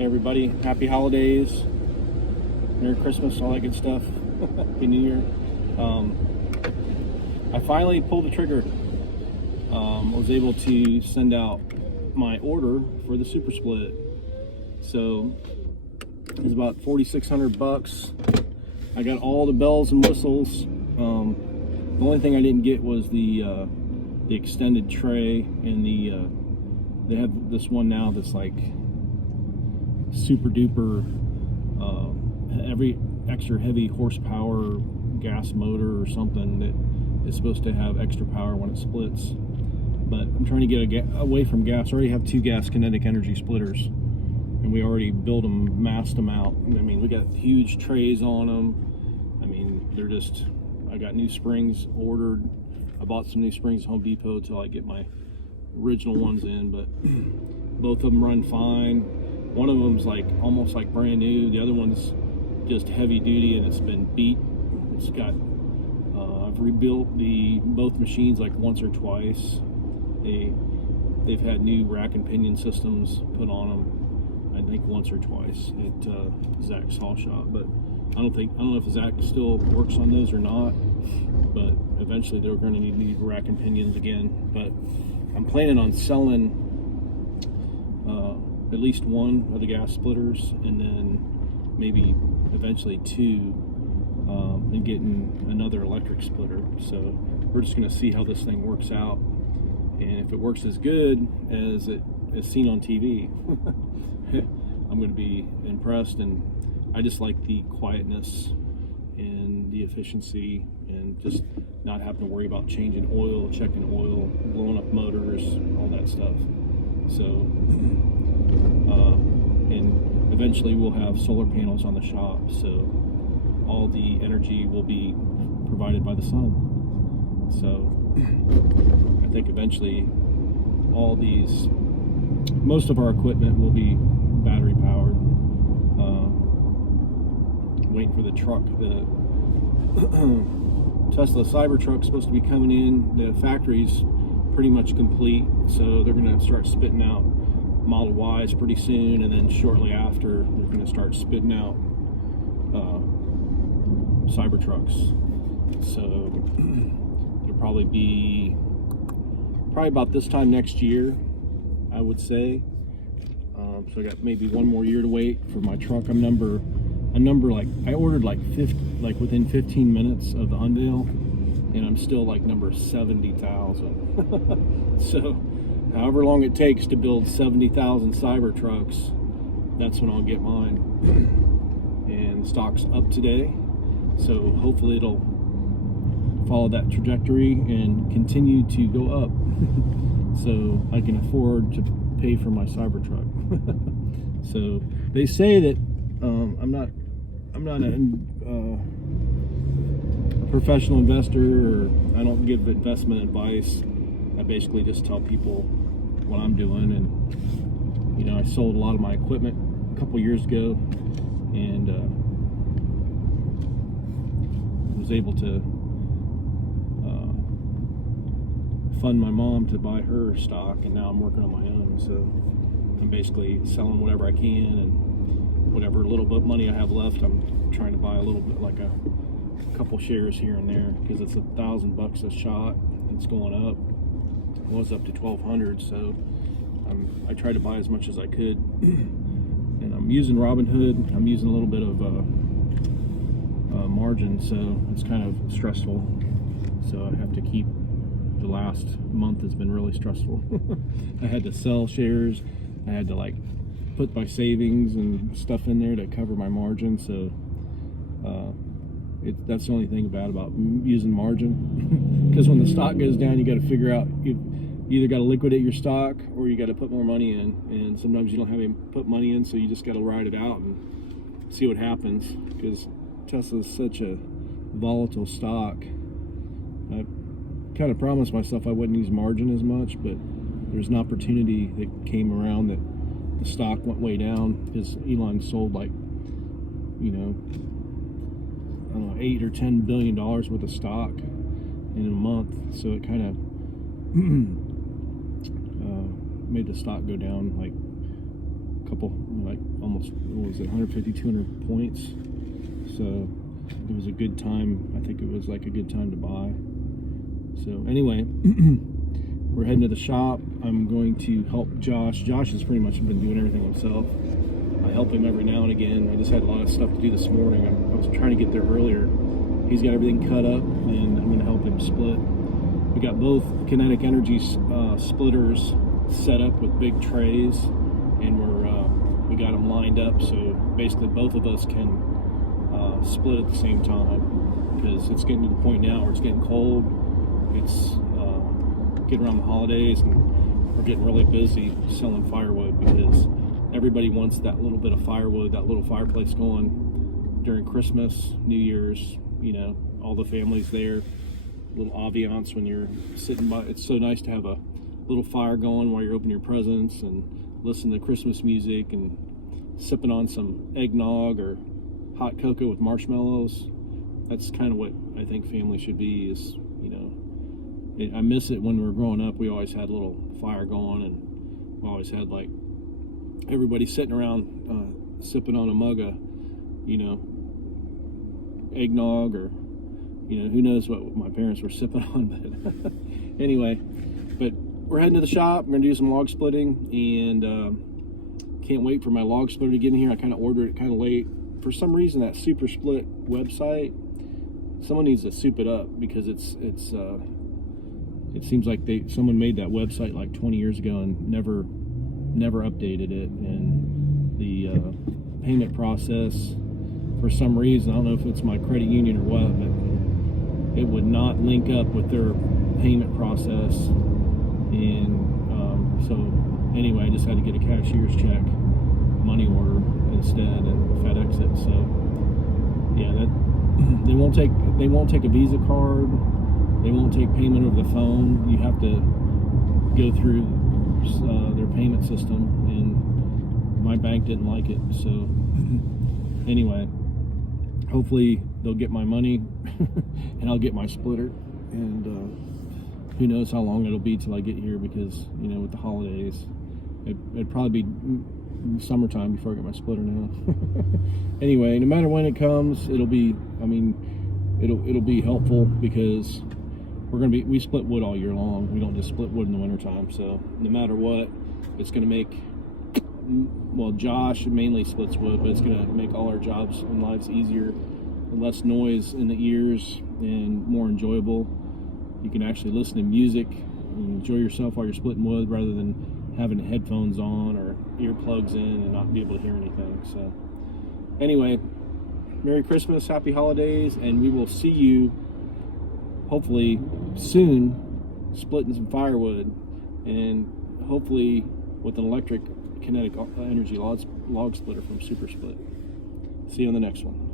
Hey everybody, happy holidays, Merry Christmas, all that good stuff. Happy New Year. I finally pulled the trigger. Was able to send out my order for the Super Split. So it was about $4,600. I got all the bells and whistles. The only thing I didn't get was the extended tray, and they have this one now that's like super duper every extra heavy horsepower gas motor or something that is supposed to have extra power when it splits. But I'm trying to get away from gas. I already have 2 gas kinetic energy splitters, and we already built them, massed them out. I mean, we got huge trays on them. I mean, they're just, I got new springs ordered. I bought some new springs at Home Depot until I get my original ones in, but both of them run fine. One of them's like almost like brand new. The other one's just heavy duty and it's been beat. It's got, I've rebuilt both machines like once or twice. They've had new rack and pinion systems put on them, I think once or twice at Zach's Haul Shop. But I don't know if Zach still works on those or not, but eventually they're going to need rack and pinions again. But I'm planning on selling at least one of the gas splitters, and then maybe eventually 2, and getting another electric splitter. So we're just going to see how this thing works out, and if it works as good as it is seen on TV, I'm going to be impressed. And I just like the quietness and the efficiency, and just not having to worry about changing oil, checking oil, blowing up motors, all that stuff. So and eventually we'll have solar panels on the shop, so all the energy will be provided by the sun. So I think eventually most of our equipment will be battery powered. Waiting for the truck. The Tesla Cybertruck's supposed to be coming in. The factory's pretty much complete, so they're going to start spitting out Model Ys pretty soon, and then shortly after they're going to start spitting out Cybertrucks. So it'll probably be about this time next year, I would say. So I got maybe one more year to wait for my truck. A number like I ordered like within 15 minutes of the unveil, and I'm still like number 70,000. So however long it takes to build 70,000 Cybertrucks, that's when I'll get mine. And stock's up today, so hopefully it'll follow that trajectory and continue to go up, so I can afford to pay for my Cybertruck. So they say that I'm not a professional investor, or I don't give investment advice. I basically just tell people what I'm doing. And I sold a lot of my equipment a couple years ago, and was able to fund my mom to buy her stock, and now I'm working on my own. So I'm basically selling whatever I can, and whatever little bit of money I have left, I'm trying to buy a little bit, like a couple shares here and there, because it's $1,000 a shot. It's going up. It was up to 1,200, so I tried to buy as much as I could. And I'm using Robinhood. I'm using a little bit of margin, so it's kind of stressful. So I have to keep. The last month has been really stressful. I had to sell shares. I had to like put my savings and stuff in there to cover my margin. So that's the only thing bad about using margin. Because when the stock goes down, you got to figure out, you either got to liquidate your stock or you got to put more money in. And sometimes you don't have any put money in, so you just got to ride it out and see what happens. Because Tesla's such a volatile stock. I kind of promised myself I wouldn't use margin as much, but there's an opportunity that came around that the stock went way down, because Elon sold like, I don't know, $8 or $10 billion worth of stock in a month. So it kind of made the stock go down like couple, like almost, what was it, 150, 200 points. So it was a good time. I think it was like a good time to buy. So anyway, we're heading to the shop. I'm going to help Josh. Josh has pretty much been doing everything himself. I help him every now and again. I just had a lot of stuff to do this morning. I was trying to get there earlier. He's got everything cut up, and I'm going to help him split. We got both kinetic energy splitters set up with big trays, and we got them lined up, so basically both of us can split at the same time, because it's getting to the point now where it's getting cold. It's getting around the holidays, and we're getting really busy selling firewood because everybody wants that little bit of firewood, that little fireplace going during Christmas, New Year's, you know, all the families there. Little ambiance when you're sitting by. It's so nice to have a little fire going while you're opening your presents and listening to Christmas music and sipping on some eggnog or hot cocoa with marshmallows. That's kind of what I think family should be, is, you know, I miss it when we were growing up. We always had a little fire going, and we always had like everybody sitting around sipping on a mug of, you know, eggnog, or, you know, who knows what my parents were sipping on. But anyway, but we're heading to the shop. We're gonna do some log splitting, and can't wait for my log splitter to get in here. I kind of ordered it kind of late. For some reason, that Super Split website, someone needs to soup it up, because it seems like someone made that website like 20 years ago and never updated it. And the payment process, for some reason, I don't know if it's my credit union or what, but it would not link up with their payment process. And so anyway, I just had to get a cashier's check, money order instead, and FedEx it. So yeah, that they won't take a Visa card. They won't take payment over the phone. You have to go through their payment system, and my bank didn't like it. So anyway, hopefully they'll get my money and I'll get my splitter. And who knows how long it'll be till I get here, because, you know, with the holidays, it'd probably be summertime before I get my splitter now. Anyway, no matter when it comes, it'll be, I mean, it'll be helpful, because we split wood all year long. We don't just split wood in the wintertime. So no matter what, it's going to make, well, Josh mainly splits wood, but it's going to make all our jobs and lives easier, less noise in the ears, and more enjoyable. You can actually listen to music and enjoy yourself while you're splitting wood, rather than having headphones on or earplugs in and not be able to hear anything. So anyway, Merry Christmas, Happy Holidays, and we will see you hopefully soon splitting some firewood, and hopefully with an electric kinetic energy log splitter from Super Split. See you on the next one.